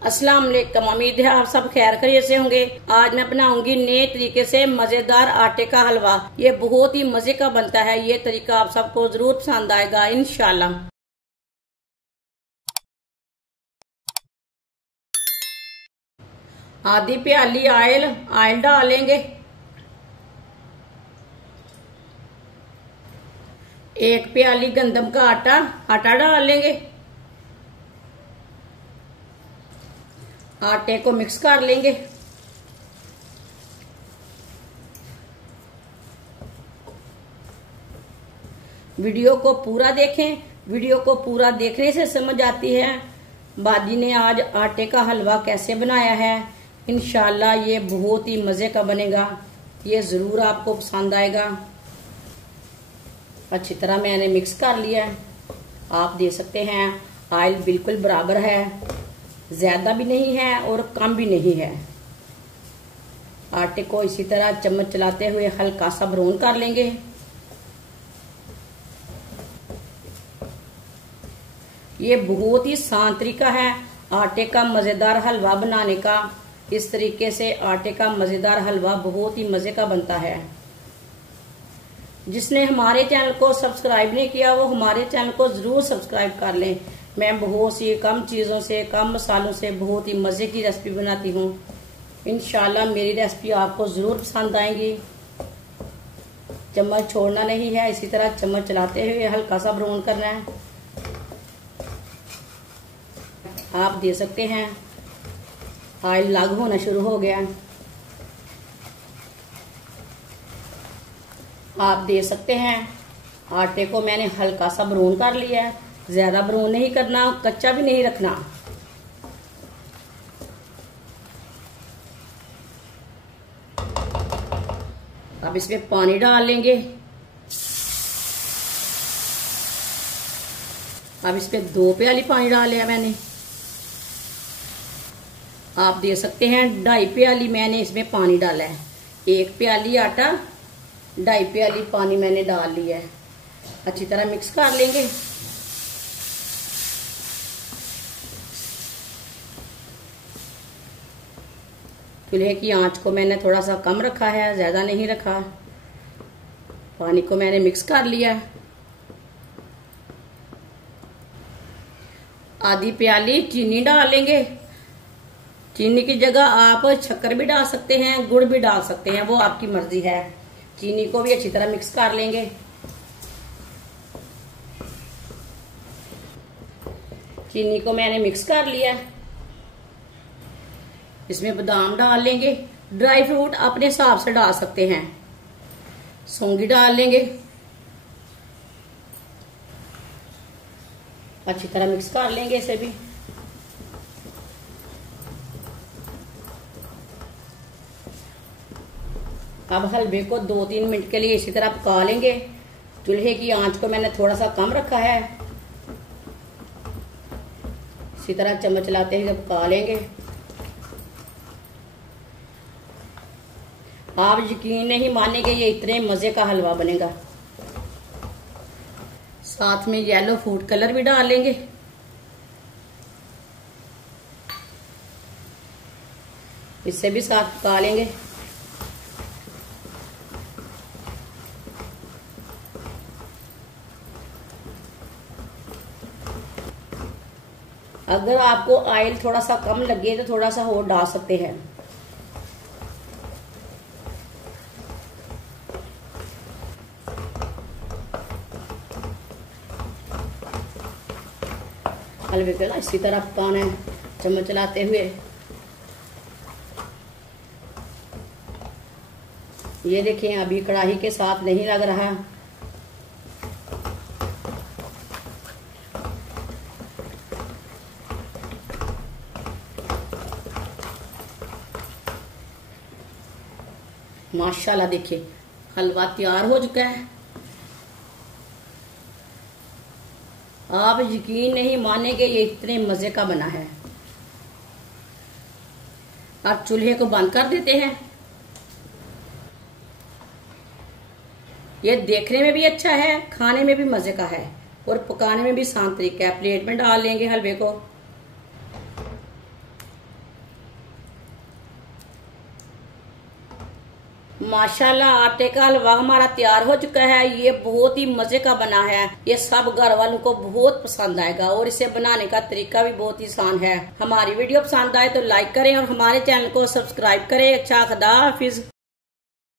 अस्सलाम वालेकुम। उम्मीद है आप सब खैर खैरियत से होंगे। आज मैं बनाऊंगी नए तरीके से मजेदार आटे का हलवा। ये बहुत ही मजे का बनता है। ये तरीका आप सबको जरूर पसंद आएगा इंशाल्लाह। आधी प्याली ऑयल डालेंगे। 1 प्याली गंदम का आटा डाल लेंगे। आटे को मिक्स कर लेंगे। वीडियो को पूरा देखें। वीडियो को पूरा देखने से समझ आती है बाजी ने आज आटे का हलवा कैसे बनाया है। इंशाल्लाह ये बहुत ही मजे का बनेगा। ये जरूर आपको पसंद आएगा। अच्छी तरह मैंने मिक्स कर लिया है। आप देख सकते हैं ऑयल बिल्कुल बराबर है, ज्यादा भी नहीं है और कम भी नहीं है। आटे को इसी तरह चम्मच चलाते हुए हल्का सा ब्राउन कर लेंगे। ये बहुत ही आसान तरीका है आटे का मजेदार हलवा बनाने का। इस तरीके से आटे का मजेदार हलवा बहुत ही मजे का बनता है। जिसने हमारे चैनल को सब्सक्राइब नहीं किया वो हमारे चैनल को जरूर सब्सक्राइब कर लें। मैं बहुत सी कम चीजों से, कम मसालों से बहुत ही मजे की रेसिपी बनाती हूँ। इंशाल्लाह मेरी रेसिपी आपको जरूर पसंद आएंगी। चम्मच छोड़ना नहीं है, इसी तरह चम्मच चलाते हुए हल्का सा ब्राउन करना है। आप देख सकते हैं ऑयल लागू होना शुरू हो गया। आप देख सकते हैं आटे को मैंने हल्का सा ब्राउन कर लिया है। ज्यादा ब्राउन नहीं करना, कच्चा भी नहीं रखना। अब इसमें पानी डाल लेंगे। अब इसमें 2 प्याली पानी डाल लिया मैंने। आप देख सकते हैं 2.5 प्याली मैंने इसमें पानी डाला है। 1 प्याली आटा, 2.5 प्याली पानी मैंने डाल लिया है। अच्छी तरह मिक्स कर लेंगे। चूल्हे की आंच को मैंने थोड़ा सा कम रखा है, ज्यादा नहीं रखा। पानी को मैंने मिक्स कर लिया। आधी प्याली चीनी डाल लेंगे। चीनी की जगह आप शक्कर भी डाल सकते हैं, गुड़ भी डाल सकते हैं, वो आपकी मर्जी है। चीनी को भी अच्छी तरह मिक्स कर लेंगे। चीनी को मैंने मिक्स कर लिया। इसमें बादाम डाल लेंगे। ड्राई फ्रूट अपने हिसाब से डाल सकते हैं। सौंगी डाल लेंगे। अच्छी तरह मिक्स कर लेंगे इसे भी। अब हलवे को 2-3 मिनट के लिए इसी तरह पका लेंगे। चूल्हे की आंच को मैंने थोड़ा सा कम रखा है। इसी तरह चम्मच चलाते हुए पका लेंगे। आप यकीन नहीं मानेंगे ये इतने मजे का हलवा बनेगा। साथ में येलो फूड कलर भी डाल लेंगे। इससे भी साथ पका लेंगे। अगर आपको ऑयल थोड़ा सा कम लगे तो थोड़ा सा और डाल सकते हैं। हलवे को इसी तरह पकाना है चम्मच चलाते हुए। ये देखिए अभी कढ़ाई के साथ नहीं लग रहा। माशाल्लाह देखिए हलवा तैयार हो चुका है। आप यकीन नहीं मानेंगे ये इतने मजे का बना है। आप चूल्हे को बंद कर देते हैं। ये देखने में भी अच्छा है, खाने में भी मजे का है और पकाने में भी आसान तरीका है। प्लेट में डाल लेंगे हलवे को। माशाल्लाह आटे का हलवा हमारा तैयार हो चुका है। ये बहुत ही मजे का बना है। ये सब घर वालों को बहुत पसंद आएगा और इसे बनाने का तरीका भी बहुत ही आसान है। हमारी वीडियो पसंद आए तो लाइक करें और हमारे चैनल को सब्सक्राइब करें। अच्छा खुदा हाफिज।